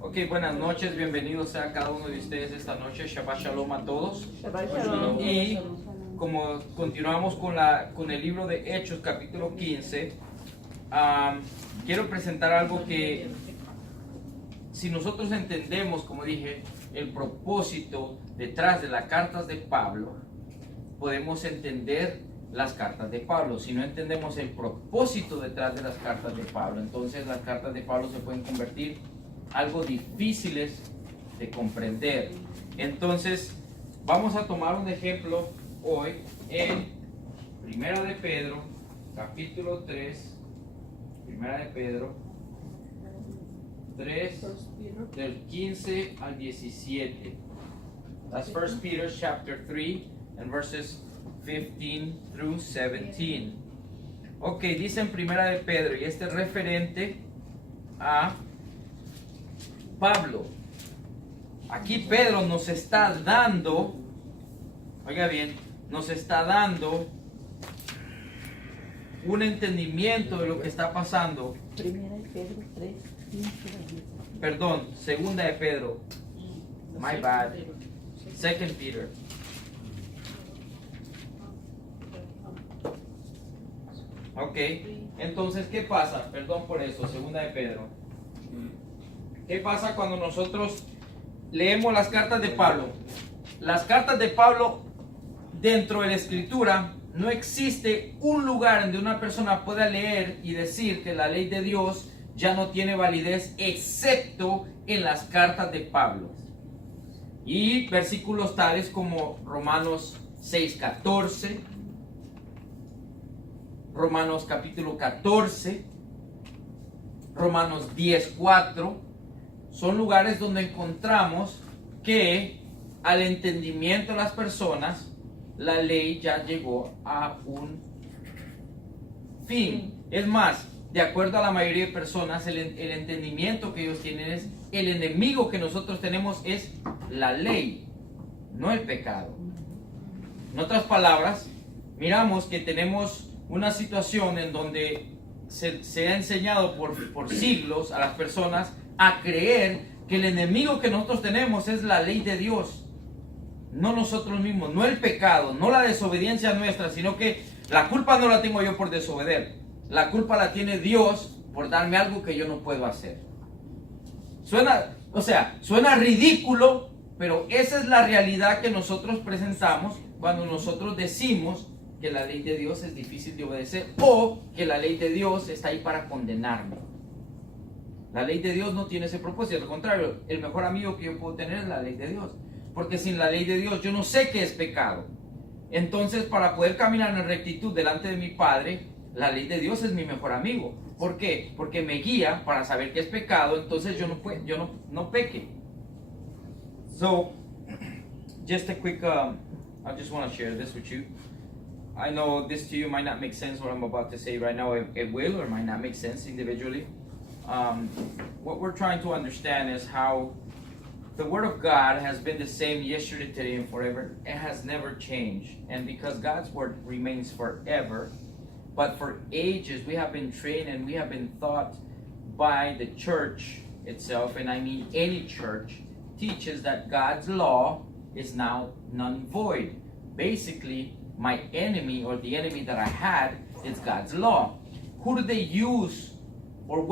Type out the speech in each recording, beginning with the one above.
Ok, buenas noches, bienvenidos a cada uno de ustedes esta noche. Shabbat Shalom a todos. Shabbat Shalom. Y como continuamos con el libro de Hechos, capítulo 15, quiero presentar algo que, si nosotros entendemos, como dije, el propósito detrás de las cartas de Pablo, podemos entender las cartas de Pablo. Si no entendemos el propósito detrás de las cartas de Pablo, entonces las cartas de Pablo se pueden convertir algo difíciles de comprender. Entonces vamos a tomar un ejemplo hoy en Primera de Pedro, capítulo 3, Primera de Pedro 3, del 15 al 17. That's 1 Peter chapter 3 and verses 15 through 17. Ok, dice en Primera de Pedro, y este es referente a Pablo. Aquí Pedro nos está dando, oiga bien, nos está dando un entendimiento de lo que está pasando. Primera de Pedro 3, 15 al 10. Perdón, Segunda de Pedro. My bad. Second Peter. Ok, entonces, ¿qué pasa? Perdón por eso, Segunda de Pedro. ¿Qué pasa cuando nosotros leemos las cartas de Pablo? Las cartas de Pablo, dentro de la Escritura, no existe un lugar donde una persona pueda leer y decir que la ley de Dios ya no tiene validez, excepto en las cartas de Pablo. Y versículos tales como Romanos 6:14, Romanos capítulo 14, Romanos 10:4, son lugares donde encontramos que al entendimiento de las personas, la ley ya llegó a un fin. Es más, de acuerdo a la mayoría de personas, el entendimiento que ellos tienen es, el enemigo que nosotros tenemos es la ley, no el pecado. En otras palabras, miramos que tenemos una situación en donde se ha enseñado por siglos a las personas a creer que el enemigo que nosotros tenemos es la ley de Dios, no nosotros mismos, no el pecado, no la desobediencia nuestra, sino que la culpa no la tengo yo por desobedecer, la culpa la tiene Dios por darme algo que yo no puedo hacer. Suena ridículo, pero esa es la realidad que nosotros presentamos cuando nosotros decimos que la ley de Dios es difícil de obedecer o que la ley de Dios está ahí para condenarme. La ley de Dios no tiene ese propósito, al contrario, el mejor amigo que yo puedo tener es la ley de Dios, porque sin la ley de Dios yo no sé qué es pecado. Entonces, para poder caminar en rectitud delante de mi Padre, la ley de Dios es mi mejor amigo. ¿Por qué? Porque me guía para saber qué es pecado, entonces yo no peque. So, just a quick, I just want to share this with you. I know this to you might not make sense what I'm about to say right now. It will or might not make sense individually. What we're trying to understand is how the Word of God has been the same yesterday, today, and forever. It has never changed. And because God's Word remains forever, but for ages we have been trained and we have been taught by the church itself, and I mean any church, teaches that God's law is now non void. Basically, my enemy or the enemy that I had is God's law. Who do they use or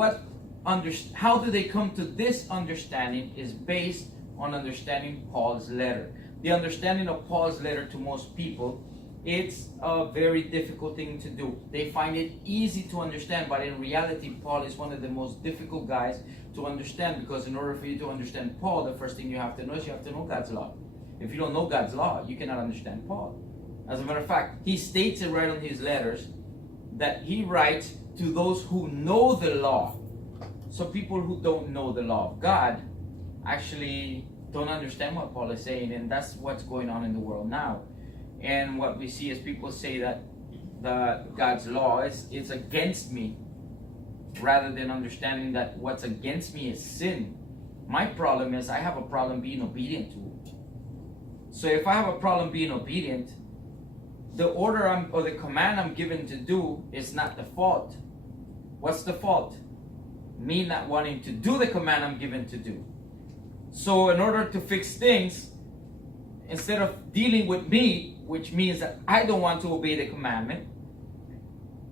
how do they come to this understanding is based on understanding Paul's letter. The understanding of Paul's letter to most people, it's a very difficult thing to do. They find it easy to understand, but in reality, Paul is one of the most difficult guys to understand, because in order for you to understand Paul, the first thing you have to know is you have to know God's law. If you don't know God's law, you cannot understand Paul. As a matter of fact, he states it right on his letters that he writes to those who know the law. So people who don't know the law of God actually don't understand what Paul is saying, and that's what's going on in the world now. And what we see is people say that God's law is against me, rather than understanding that what's against me is sin. My problem is I have a problem being obedient to it. So if I have a problem being obedient, the order or the command I'm given to do is not the fault. What's the fault? me not wanting to do the command I'm given to do. So in order to fix things, instead of dealing with me, which means that I don't want to obey the commandment,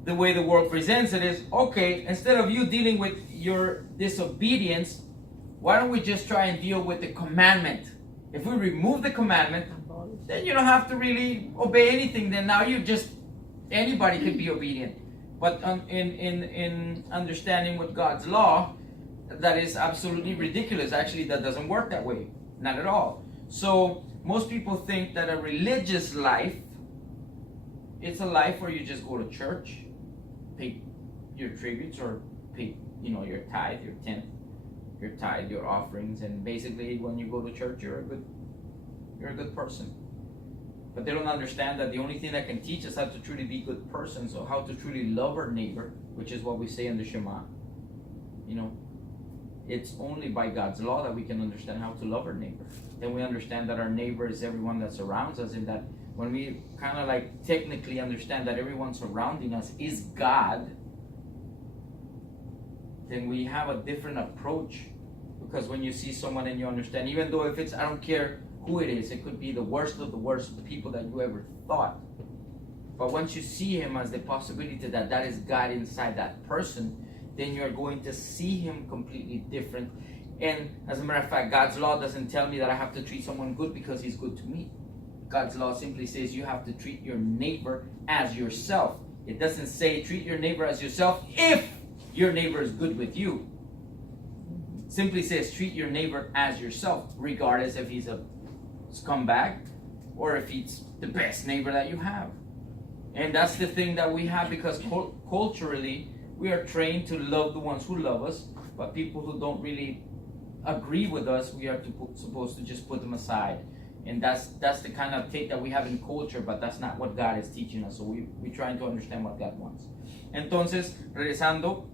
the way the world presents it is, okay, instead of you dealing with your disobedience, why don't we just try and deal with the commandment? If we remove the commandment, then you don't have to really obey anything. Then now you just, anybody can be obedient. But in understanding with God's law, that is absolutely ridiculous. Actually, that doesn't work that way. Not at all. So most people think that a religious life, it's a life where you just go to church, pay your tributes, or pay, your tithe, your tenth, your offerings, and basically when you go to church, you're a good person. But they don't understand that the only thing that can teach us how to truly be good persons, or how to truly love our neighbor, which is what we say in the Shema, it's only by God's law that we can understand how to love our neighbor. Then we understand that our neighbor is everyone that surrounds us, and that when we kind of like technically understand that everyone surrounding us is God, then we have a different approach. Because when you see someone and you understand, even though if it's, I don't care who it is, it could be the worst of the worst people that you ever thought. But once you see him as the possibility that that is God inside that person, then you're going to see him completely different. And as a matter of fact, God's law doesn't tell me that I have to treat someone good because he's good to me. God's law simply says you have to treat your neighbor as yourself. It doesn't say treat your neighbor as yourself if your neighbor is good with you. It simply says treat your neighbor as yourself, regardless if he's a scumbag or if he's the best neighbor that you have. And that's the thing that we have, because culturally we are trained to love the ones who love us, but people who don't really agree with us, we are supposed to just put them aside. And that's the kind of take that we have in culture, but that's not what God is teaching us. So we're trying to understand what God wants. Entonces, regresando,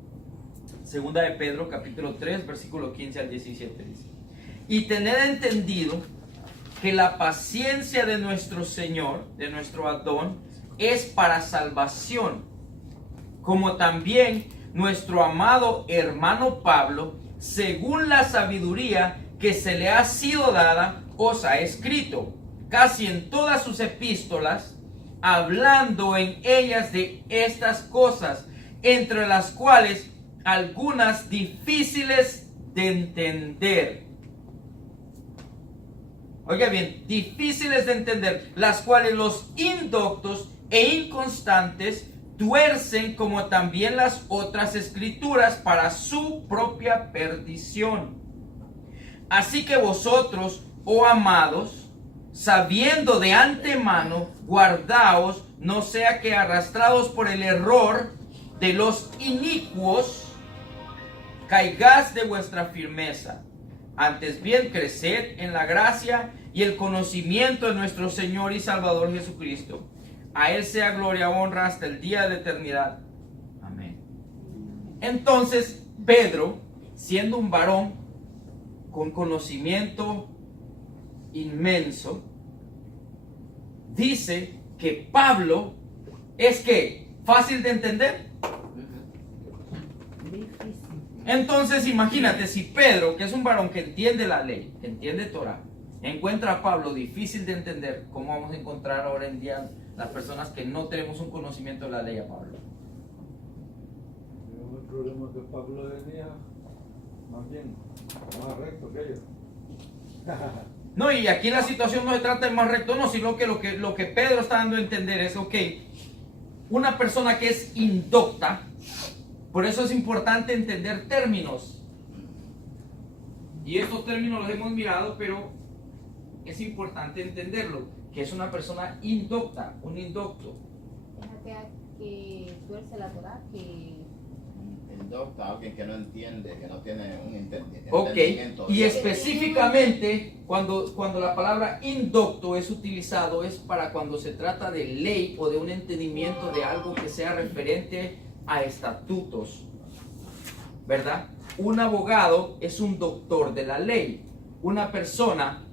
segunda de Pedro, capítulo 3, versículo 15 al 17 dice: y tened entendido que la paciencia de nuestro Señor, de nuestro Adón, es para salvación, como también nuestro amado hermano Pablo, según la sabiduría que se le ha sido dada, os ha escrito, casi en todas sus epístolas, hablando en ellas de estas cosas, entre las cuales algunas difíciles de entender. Oiga bien, difíciles de entender, las cuales los indoctos e inconstantes tuercen, como también las otras escrituras, para su propia perdición. Así que vosotros, oh amados, sabiendo de antemano, guardaos, no sea que arrastrados por el error de los inicuos, caigáis de vuestra firmeza. Antes bien, creced en la gracia y el conocimiento de nuestro Señor y Salvador Jesucristo. A Él sea gloria y honra hasta el día de la eternidad. Amén. Entonces, Pedro, siendo un varón con conocimiento inmenso, dice que Pablo es que fácil de entender. Entonces imagínate, si Pedro, que es un varón que entiende la ley, que entiende Torah, encuentra a Pablo difícil de entender, ¿cómo vamos a encontrar ahora en día las personas que no tenemos un conocimiento de la ley a Pablo? El problema es que Pablo venía más bien más recto que ellos. No, y aquí la situación no se trata de más recto, no, sino que lo que Pedro está dando a entender es, ok, una persona que es indocta, por eso es importante entender términos. Y estos términos los hemos mirado, pero es importante entenderlo, que es una persona indocta, un indocto. Es aquel que tuerce la Torah, que... Indocta, alguien que no entiende, que no tiene un entendimiento. Ok, y específicamente cuando la palabra indocto es utilizado es para cuando se trata de ley o de un entendimiento de algo que sea referente a estatutos, ¿verdad? Un abogado es un doctor de la ley. Una persona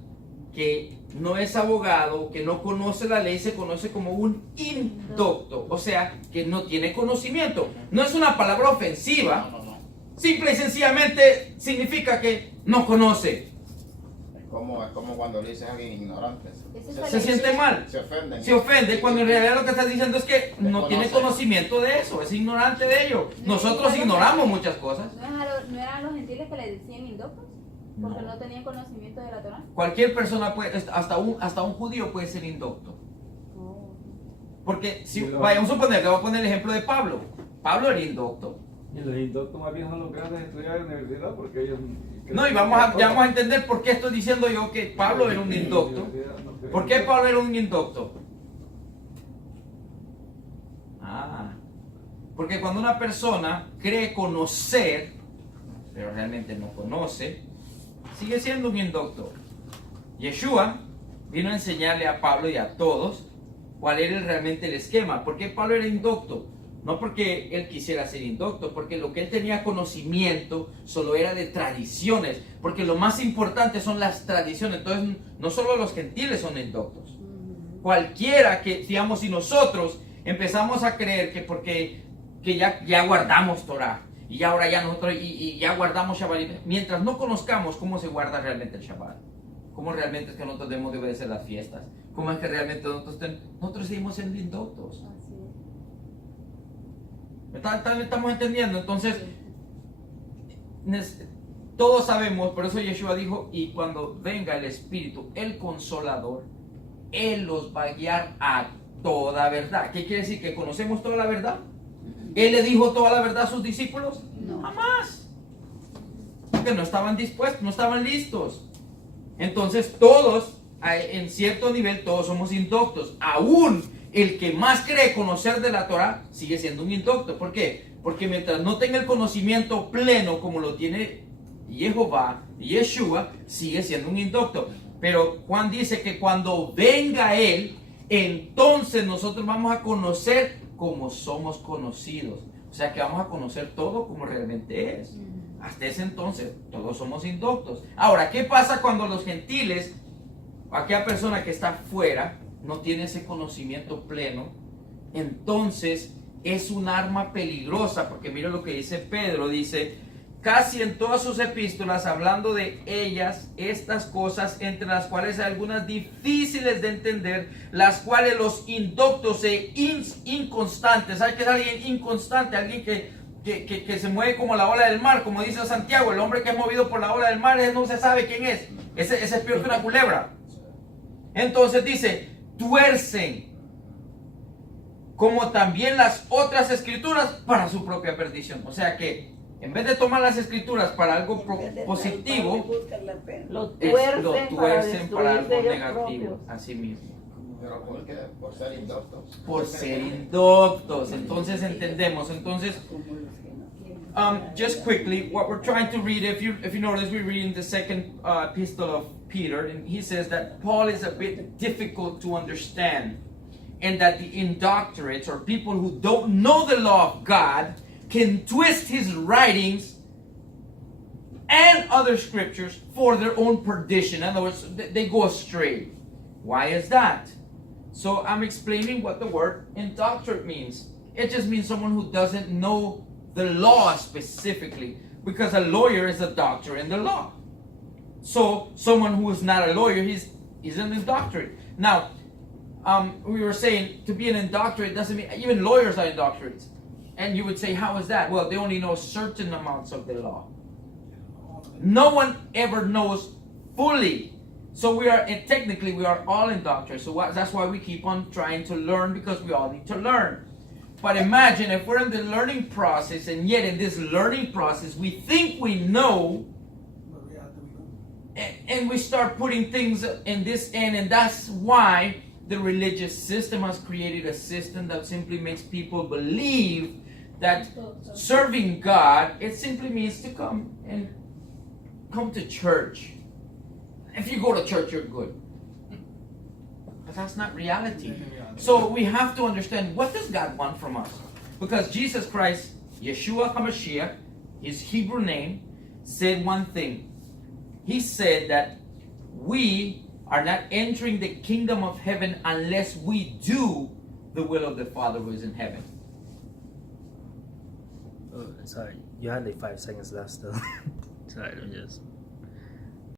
que no es abogado, que no conoce la ley, se conoce como un indocto, o sea, que no tiene conocimiento. No es una palabra ofensiva, simple y sencillamente significa que no conoce. Es como cuando le dices a alguien ignorante. Se siente mal. Se ofenden. Se ofende cuando en realidad lo que estás diciendo es que no tiene conocimiento de eso, es ignorante de ello. Nosotros ignoramos muchas cosas. ¿No eran los gentiles que le decían indoctos? Porque no tenían conocimiento de la Torah. Cualquier persona puede, hasta un judío puede ser indocto. Porque si vayamos a suponer que voy a poner el ejemplo de Pablo. Pablo era indocto. Y los indoctos más bien son los que hacen estudiar en la universidad porque ellos... No, y ya vamos a entender por qué estoy diciendo yo que Pablo era un indocto. ¿Por qué Pablo era un indocto? Porque cuando una persona cree conocer, pero realmente no conoce, sigue siendo un indocto. Yeshua vino a enseñarle a Pablo y a todos cuál era realmente el esquema. ¿Por qué Pablo era indocto? No porque él quisiera ser indocto, porque lo que él tenía conocimiento solo era de tradiciones, porque lo más importante son las tradiciones. Entonces, no solo los gentiles son indoctos. Cualquiera que, digamos, si nosotros empezamos a creer que porque ya guardamos Torah, y ahora ya nosotros, y ya guardamos Shabbat, mientras no conozcamos cómo se guarda realmente el Shabbat, cómo realmente es que nosotros debemos de obedecer las fiestas, cómo es que realmente nosotros seguimos siendo indoctos. Estamos entendiendo. Entonces todos sabemos, por eso Yeshua dijo, y cuando venga el Espíritu, el Consolador, Él los va a guiar a toda verdad. ¿Qué quiere decir? ¿Que conocemos toda la verdad? ¿Él le dijo toda la verdad a sus discípulos? No. Jamás. Porque no estaban dispuestos, no estaban listos. Entonces todos, en cierto nivel, todos somos indoctos. Aún el que más cree conocer de la Torah sigue siendo un indocto. ¿Por qué? Porque mientras no tenga el conocimiento pleno como lo tiene Jehová y Yeshua, sigue siendo un indocto. Pero Juan dice que cuando venga Él, entonces nosotros vamos a conocer como somos conocidos. O sea que vamos a conocer todo como realmente es. Hasta ese entonces todos somos indoctos. Ahora, ¿qué pasa cuando los gentiles, aquella persona que está afuera, no tiene ese conocimiento pleno? Entonces es un arma peligrosa, porque mira lo que dice Pedro, dice casi en todas sus epístolas, hablando de ellas, estas cosas, entre las cuales hay algunas difíciles de entender, las cuales los indoctos e inconstantes, ¿sabes qué es alguien inconstante? Alguien que se mueve como la ola del mar, como dice Santiago, el hombre que es movido por la ola del mar, ese no se sabe quién es, ese es peor que una culebra. Entonces dice, tuercen como también las otras escrituras para su propia perdición. O sea que en vez de tomar las escrituras para algo positivo, lo lo tuercen para algo destruirse ellos negativo. propios. Así mismo. ¿Pero por qué? Por ser indoctos. Por ser indoctos. Entonces entendemos. Entonces, just quickly, what we're trying to read, if you notice, we're reading the second epistle of Peter, and he says that Paul is a bit difficult to understand, and that the indoctrinates, or people who don't know the law of God, can twist his writings and other scriptures for their own perdition. In other words, they go astray. Why is that? So I'm explaining what the word indoctrinate means. It just means someone who doesn't know the law specifically, because a lawyer is a doctor in the law. So someone who is not a lawyer, he's an indoctrinate. Now, we were saying to be an indoctrinate doesn't mean, even lawyers are indoctrinates. And you would say, how is that? Well, they only know certain amounts of the law. No one ever knows fully. So technically we are all indoctrinated. So that's why we keep on trying to learn, because we all need to learn. But imagine if we're in the learning process, and yet in this learning process we think we know, and we start putting things in this end, and that's why the religious system has created a system that simply makes people believe that serving God, it simply means to come to church. If you go to church, you're good. But that's not reality. So we have to understand, what does God want from us? Because Jesus Christ, Yeshua HaMashiach, his Hebrew name, said one thing. He said that we are not entering the kingdom of heaven unless we do the will of the Father who is in heaven. Sorry. You had like 5 seconds left still. Sorry, I'm just.